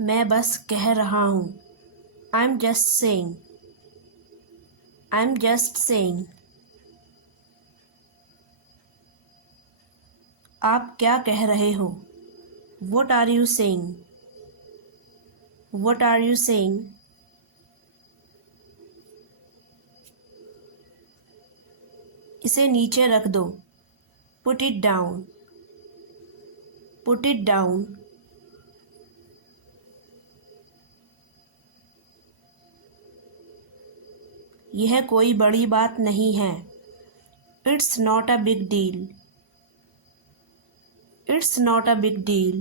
मैं बस कह रहा हूँ। I'm just saying. I'm just saying. आप क्या कह रहे हो? What are you saying? What are you saying? इसे नीचे रख दो। Put it down. Put it down. यह कोई बड़ी बात नहीं है। It's not a big deal. It's not a big deal.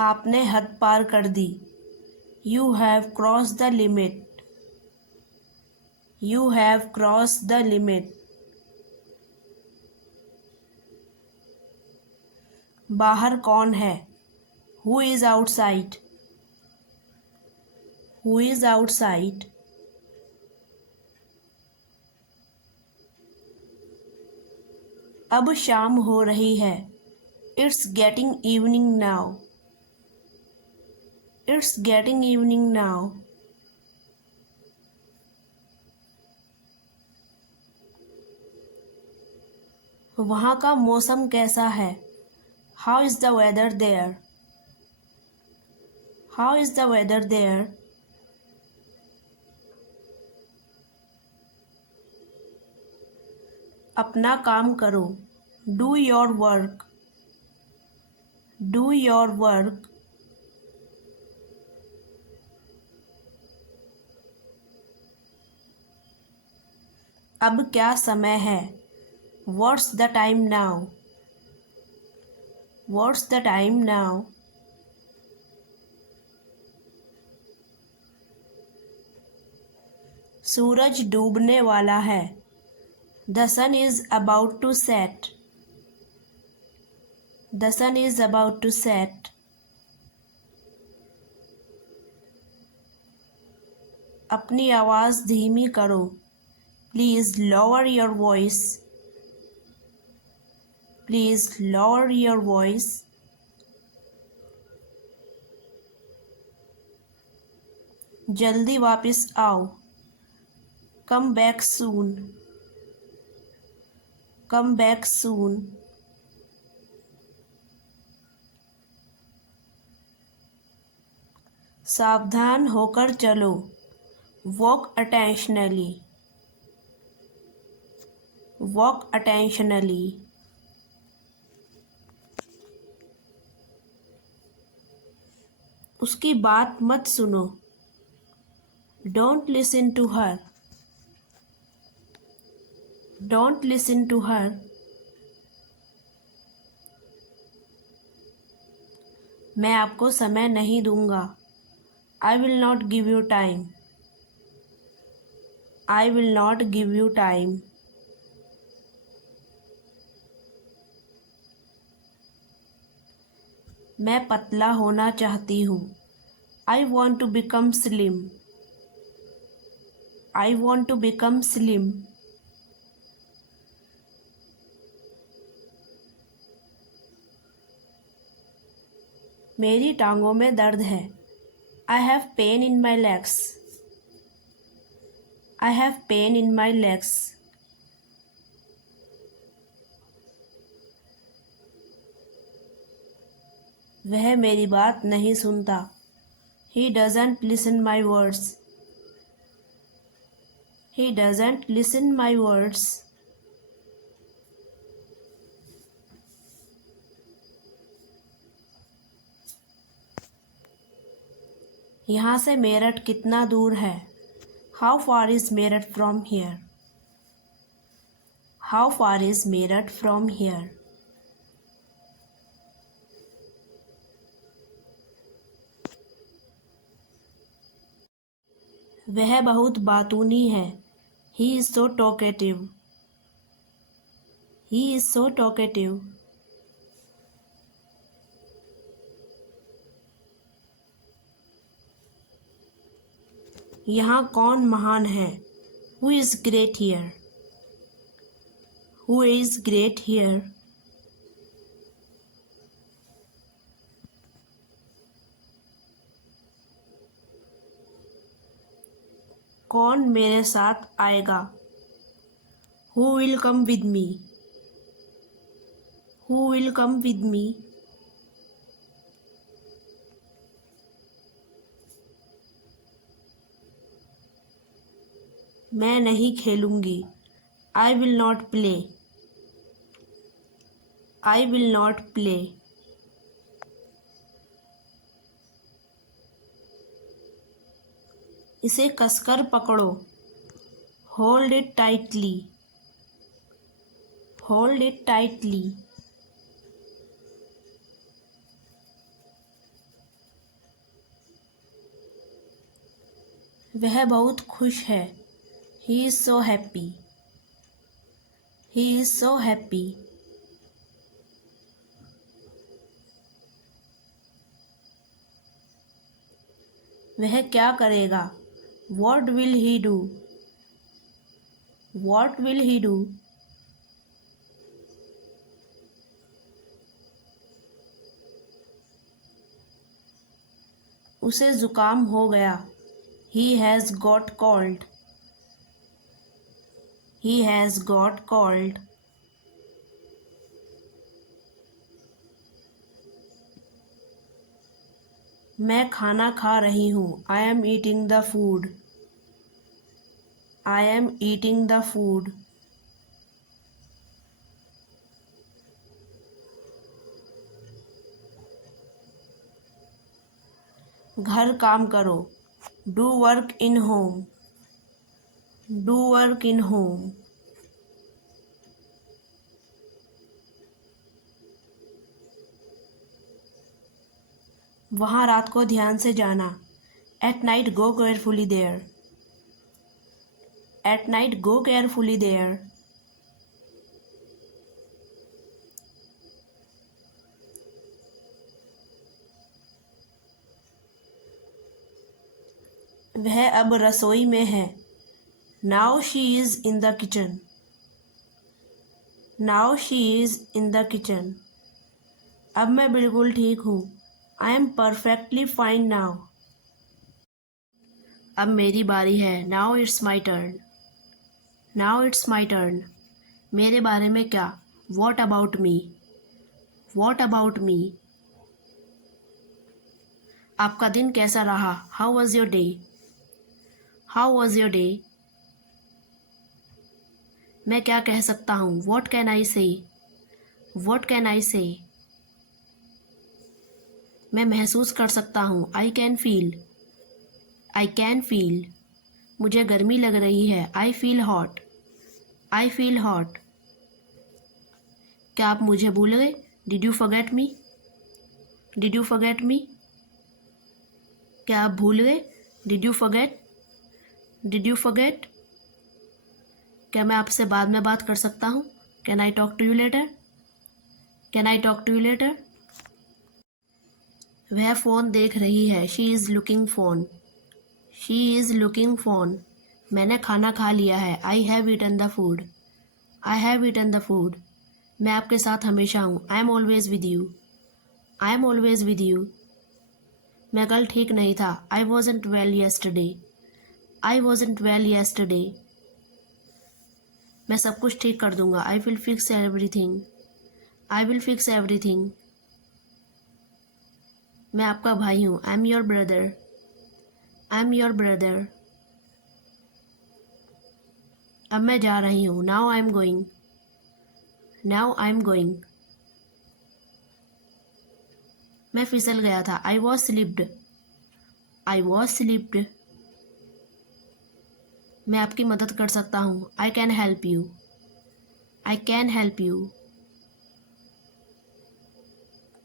आपने हद पार कर दी। You have crossed the limit. You have crossed the limit. बाहर कौन है? Who is outside? Who is outside? अब शाम हो रही है। It's getting evening now. It's getting evening now. वहाँ का मौसम कैसा है? How is the weather there? How is the weather there? अपना काम करो। Do your work. Do your work. अब क्या समय है? What's the time now? What's the time now? सूरज डूबने वाला है। The sun is about to set. The sun is about to set. अपनी आवाज़ धीमी करो। Please lower your voice. Please lower your voice. जल्दी वापस आओ। Come back soon. Come back soon. सावधान होकर चलो। Walk attentionally. Walk attentionally. उसकी बात मत सुनो। Don't listen to her. Don't listen to her. मैं आपको समय नहीं दूंगा। I will not give you time. I will not give you time. मैं पतला होना चाहती हूँ। I want to become slim. I want to become slim. मेरी टांगों में दर्द है। I have pain in my legs. I have pain in my legs. वह मेरी बात नहीं सुनता। He doesn't listen my words. He doesn't listen my words. यहाँ से मेरठ कितना दूर है? How far is Meerut from here? How far is Meerut from here? वह बहुत बातूनी है। He is so talkative. He is so talkative. यहाँ कौन महान है? Who is great here? Who is great here? कौन मेरे साथ आएगा? Who will come with me? Who will come with me? मैं नहीं खेलूंगी। I will not play. I will not play. इसे कसकर पकड़ो। Hold it tightly. Hold it tightly. वह बहुत खुश है। He is so happy. He is so happy. वह क्या करेगा? What will he do? What will he do? उसे जुकाम हो गया। He has got cold. He has got cold. मैं खाना खा रही हूँ। I am eating the food. I am eating the food. घर काम करो। Do work in home. Do work in home. वहाँ रात को ध्यान से जाना। At night go carefully there. At night go carefully there. वह अब रसोई में है। Now she is in the kitchen. Now she is in the kitchen. अब मैं बिल्कुल ठीक हूँ। I am perfectly fine now. अब मेरी बारी है। Now it's my turn. Now it's my turn. मेरे बारे में क्या? What about me? What about me? आपका दिन कैसा रहा? How was your day? How was your day? मैं क्या कह सकता हूँ? What can I say? What can I say? मैं महसूस कर सकता हूँ। I can feel. I can feel. मुझे गर्मी लग रही है। I feel hot. I feel hot. क्या आप मुझे भूल गए? Did you forget me? Did you forget me? क्या आप भूल गए? Did you forget? Did you forget? क्या मैं आपसे बाद में बात कर सकता हूँ? Can I talk to you later? Can I talk to you later? वह फ़ोन देख रही है। She is looking phone. She is looking phone. मैंने खाना खा लिया है। I have eaten the food. I have eaten the food. मैं आपके साथ हमेशा हूँ। I am always with you. I am always with you. मैं कल ठीक नहीं था। I wasn't well yesterday. I wasn't well yesterday. मैं सब कुछ ठीक कर दूंगा। I will fix everything. I will fix everything. मैं आपका भाई हूँ। I am your brother. I am your brother. अब मैं जा रही हूँ। Now I am going. Now I am going. मैं फिसल गया था। I was slipped. I was slipped. मैं आपकी मदद कर सकता हूँ। I can help you. I can help you.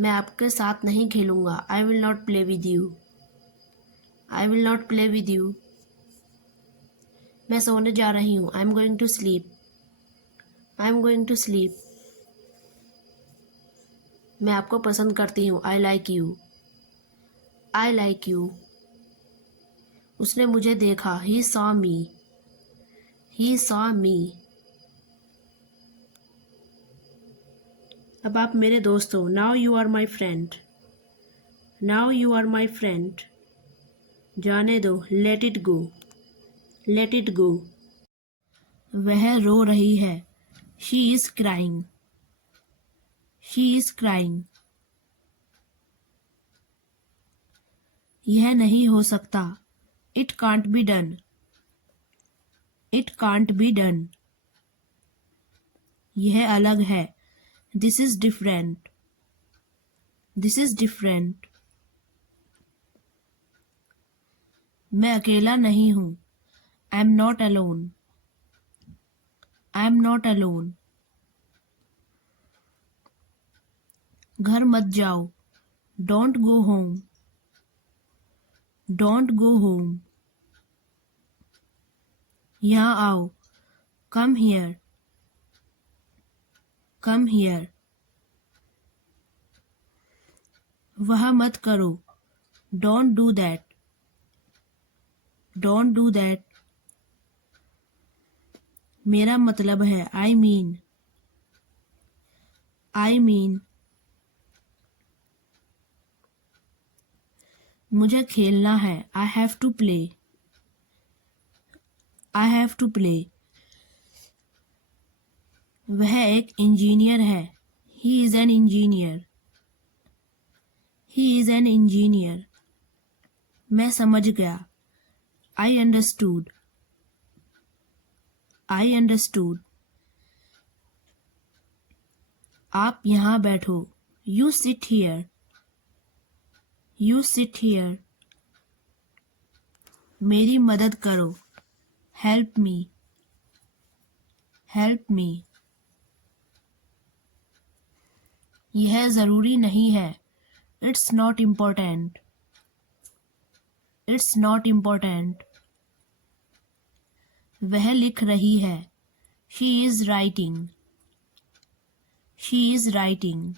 मैं आपके साथ नहीं खेलूँगा। I will not play with you. I will not play with you. मैं सोने जा रही हूँ। I am going to sleep. I am going to sleep. मैं आपको पसंद करती हूँ। I like you. I like you. उसने मुझे देखा। He saw me. He saw me. अब आप मेरे दोस्त हो। Now you are my friend. Now you are my friend. जाने दो। Let it go. Let it go. वह रो रही है। She is crying. She is crying. यह नहीं हो सकता। It can't be done. It can't be done. यह अलग है। This is different. This is different. मैं अकेला नहीं हूं। I am not alone. I am not alone. घर मत जाओ। Don't go home. Don't go home. यहाँ आओ। Come here. Come here. वह मत करो। Don't do that. Don't do that. मेरा मतलब है। I mean. I mean. मुझे खेलना है। I have to play. I have to play. वह एक इंजीनियर है। He is an engineer. He is an engineer. मैं समझ गया। I understood. I understood. आप यहाँ बैठो। You sit here. You sit here. मेरी मदद करो। Help me. Help me. यह जरूरी नहीं है। It's not important. It's not important. वह लिख रही है। She is writing. She is writing.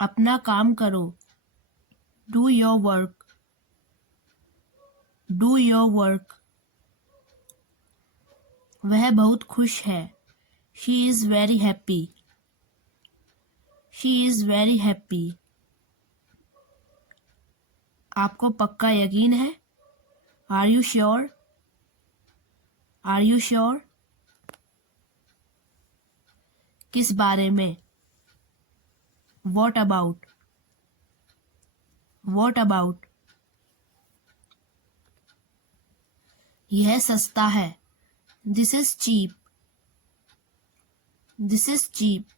अपना काम करो। Do your work. Do your work. वह बहुत खुश है। She is very happy. She is very happy. आपको पक्का यकीन है? Are you sure? Are you sure? किस बारे में? What about? What about? यह सस्ता है। This is cheap. This is cheap.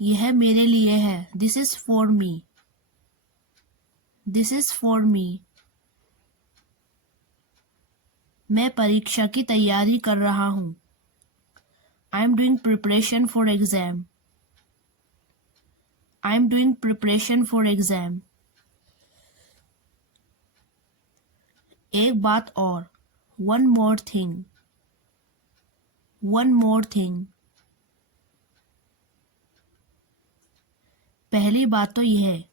यह मेरे लिए है। This is for me. This is for me. मैं परीक्षा की तैयारी कर रहा हूँ। I am doing preparation for exam. I am doing preparation for exam. एक बात और। One more thing. One more thing. पहली बात तो यह है।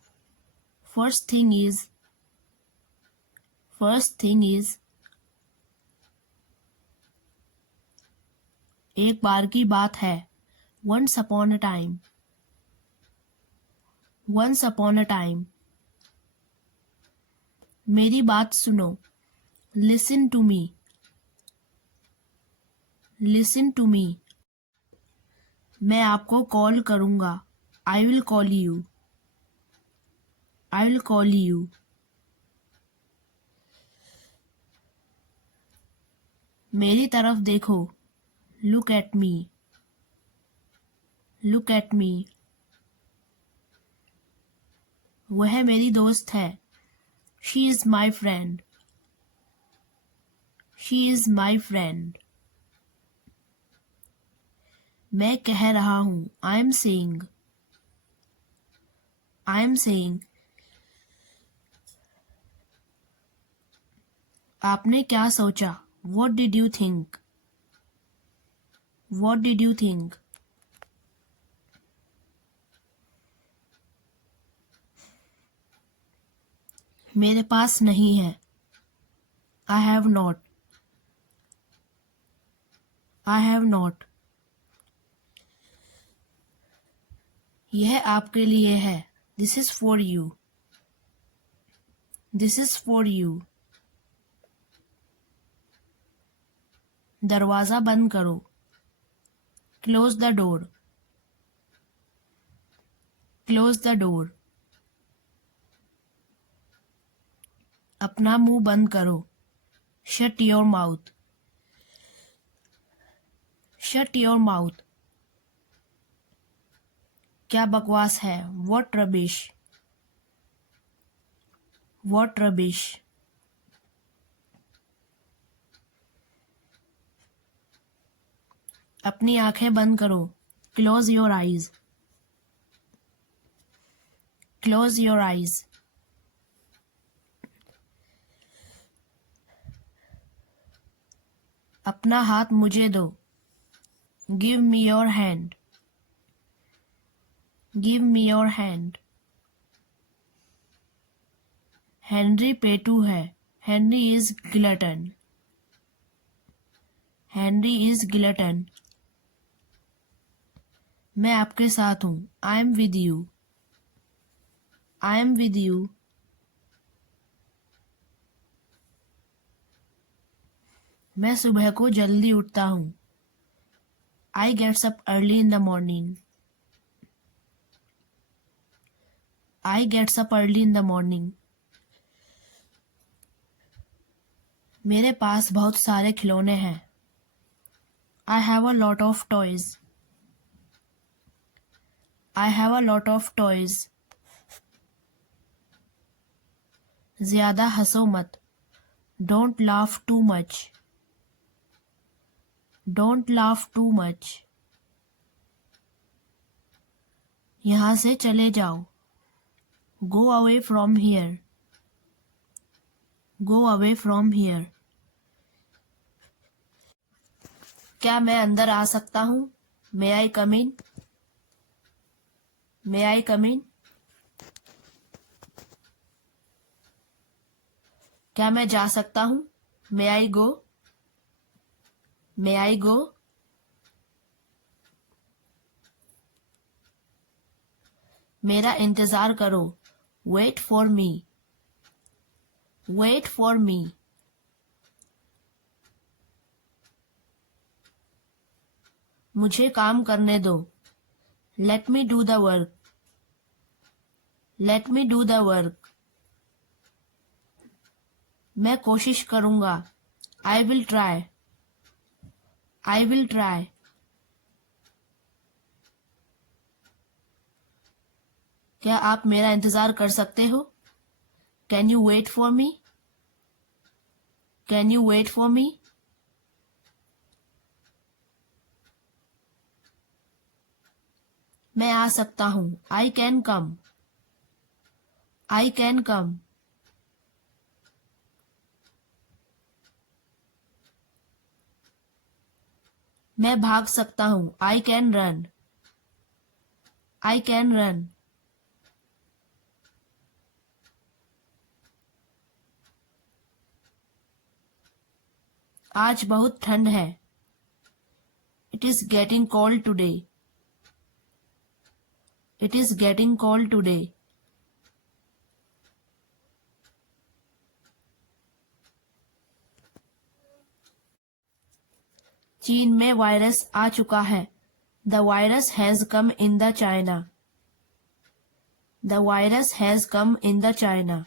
First thing is. First thing is. एक बार की बात है। Once upon a time. Once upon a time. मेरी बात सुनो। Listen to me. Listen to me. मैं आपको कॉल करूंगा। I will call you. I will call you. मेरी तरफ देखो। Look at me. Look at me. वह मेरी दोस्त है। She is my friend. She is my friend. मैं कह रहा हूं। I am saying. I am saying. आपने क्या सोचा? What did you think? What did you think? मेरे पास नहीं है। I have not. I have not. यह आपके लिए है। This is for you. This is for you. दरवाजा बंद करो। Close the door. Close the door. अपना मुंह बंद करो। Shut your mouth. Shut your mouth. क्या बकवास है। What rubbish. What rubbish. अपनी आंखें बंद करो। Close your eyes. Close your eyes. अपना हाथ मुझे दो। Give me your hand. Give me your hand. Henry पेटू है। Henry is glutton. Henry is glutton. मैं आपके साथ हूँ। I am with you. I am with you. मैं सुबह को जल्दी उठता हूँ। I gets up early in the morning. I gets up early in the morning. मेरे पास बहुत सारे खिलौने हैं। I have a lot of toys. I have a lot of toys. ज्यादा हंसो मत। Don't laugh too much. Don't laugh too much. यहां से चले जाओ। Go away from here. Go away from here. क्या मैं अंदर आ सकता हूँ। मे आई कम इन। मे आई कम इन। क्या मैं जा सकता हूँ। मे आई गो। मे आई गो। मेरा इंतजार करो। Wait for me. Wait for me. मुझे काम करने दो। Let me do the work. Let me do the work. मैं कोशिश करूंगा। I will try. I will try. क्या आप मेरा इंतजार कर सकते हो। Can you wait for me. Can you wait for me. मैं आ सकता हूँ। I can come. I can come. मैं भाग सकता हूँ। I can run. I can run. आज बहुत ठंड है। It is getting cold today. It is getting cold today. चीन में वायरस आ चुका है। The virus has come in the China. The virus has come in the China.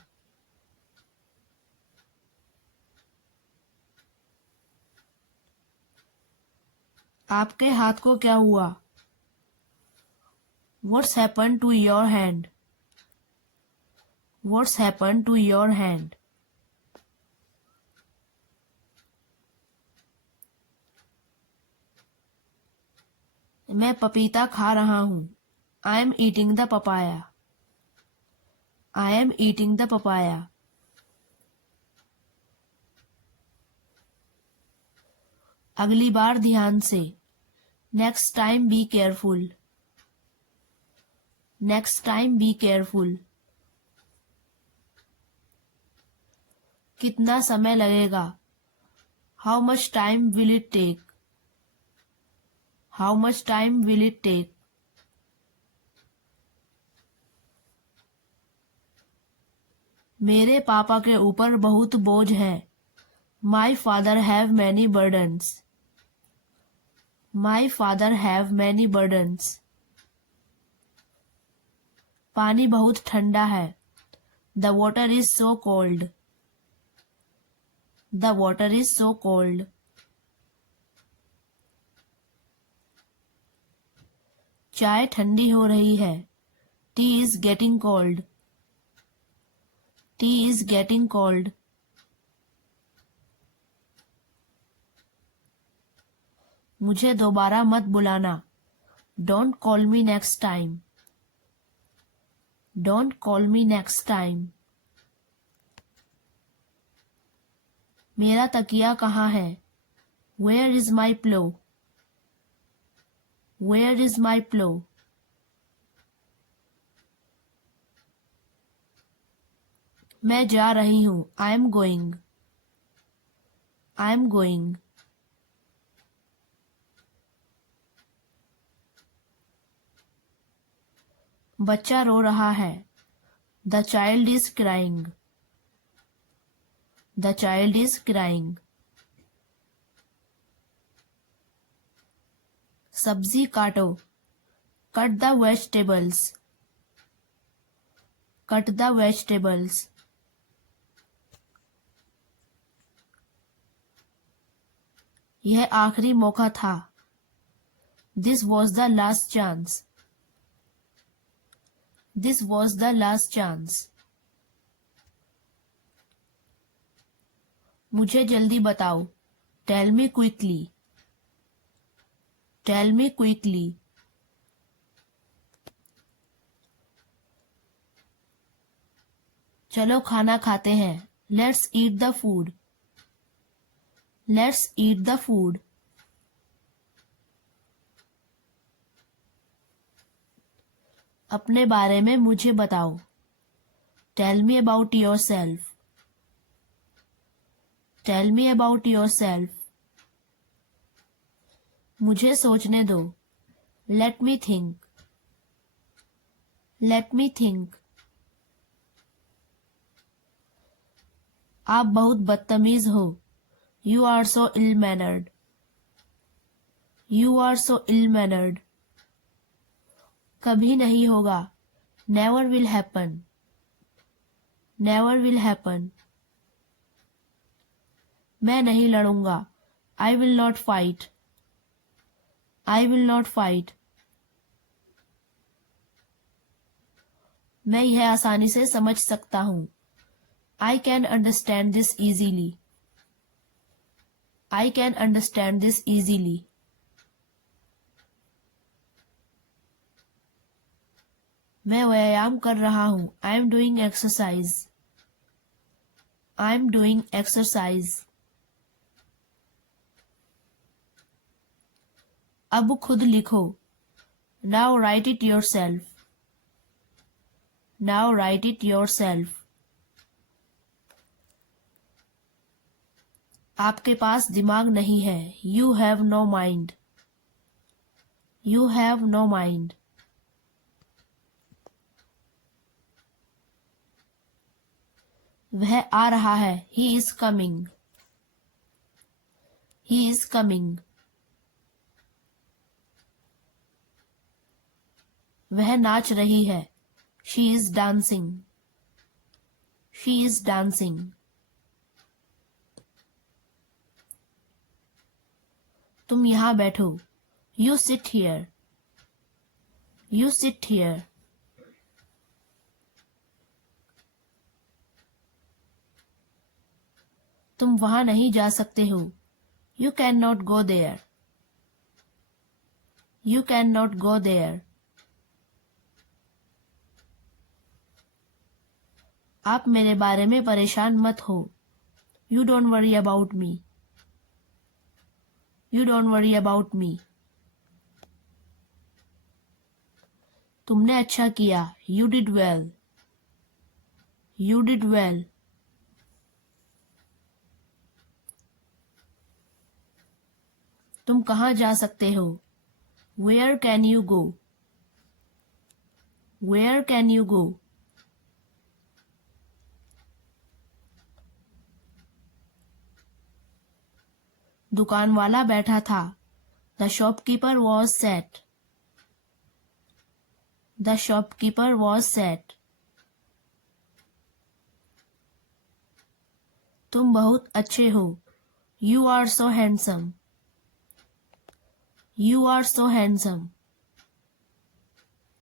आपके हाथ को क्या हुआ। What's happen to your hand. What's happen to your hand. मैं पपीता खा रहा हूँ। I am eating the papaya. I am eating the papaya. अगली बार ध्यान से। Next time be careful. Next time be careful. कितना समय लगेगा। How much time will it take. How much time will it take. मेरे पापा के ऊपर बहुत बोझ है। My father have many burdens. My father have many burdens. पानी बहुत ठंडा है। The water is so cold. The water is so cold. चाय ठंडी हो रही है। Tea is getting cold. Tea is getting cold. मुझे दोबारा मत बुलाना। Don't call me next time. Don't call me next time. मेरा तकिया कहाँ है? Where is my pillow? Where is my pillow? मैं जा रही हूँ। I am going. I am going. बच्चा रो रहा है। The child is crying. The child is crying. सब्जी काटो। Cut the vegetables. Cut the vegetables. यह आखिरी मौका था। This was the last chance. This was the last chance. मुझे जल्दी बताओ। Tell me quickly. Tell me quickly. चलो खाना खाते हैं। Let's eat the food. Let's eat the food. अपने बारे में मुझे बताओ। Tell me about yourself. Tell me about yourself. मुझे सोचने दो। Let me think. Let me think. आप बहुत बदतमीज हो। You are so ill-mannered. You are so ill-mannered. कभी नहीं होगा। Never will happen. Never will happen. मैं नहीं लड़ूंगा। I will not fight. I will not fight. मैं यह आसानी से समझ सकता हूँ। I can understand this easily. I can understand this easily. मैं व्यायाम कर रहा हूँ। I am doing exercise. I am doing exercise. अब खुद लिखो। Now write it yourself. Now write it yourself. आपके पास दिमाग नहीं है। You have no mind. You have no mind. वह आ रहा है। He is coming. He is coming. वह नाच रही है। She is dancing. She is dancing. तुम यहाँ बैठो। You sit here. You sit here. तुम वहां नहीं जा सकते हो। You cannot go there. You cannot go there. आप मेरे बारे में परेशान मत हो। You don't worry about me. You don't worry about me. तुमने अच्छा किया। You did well. You did well. तुम कहाँ जा सकते हो? Where can you go? Where can you go? दुकान वाला बैठा था। The shopkeeper was set. The shopkeeper was set. तुम बहुत अच्छे हो। You are so handsome. You are so handsome.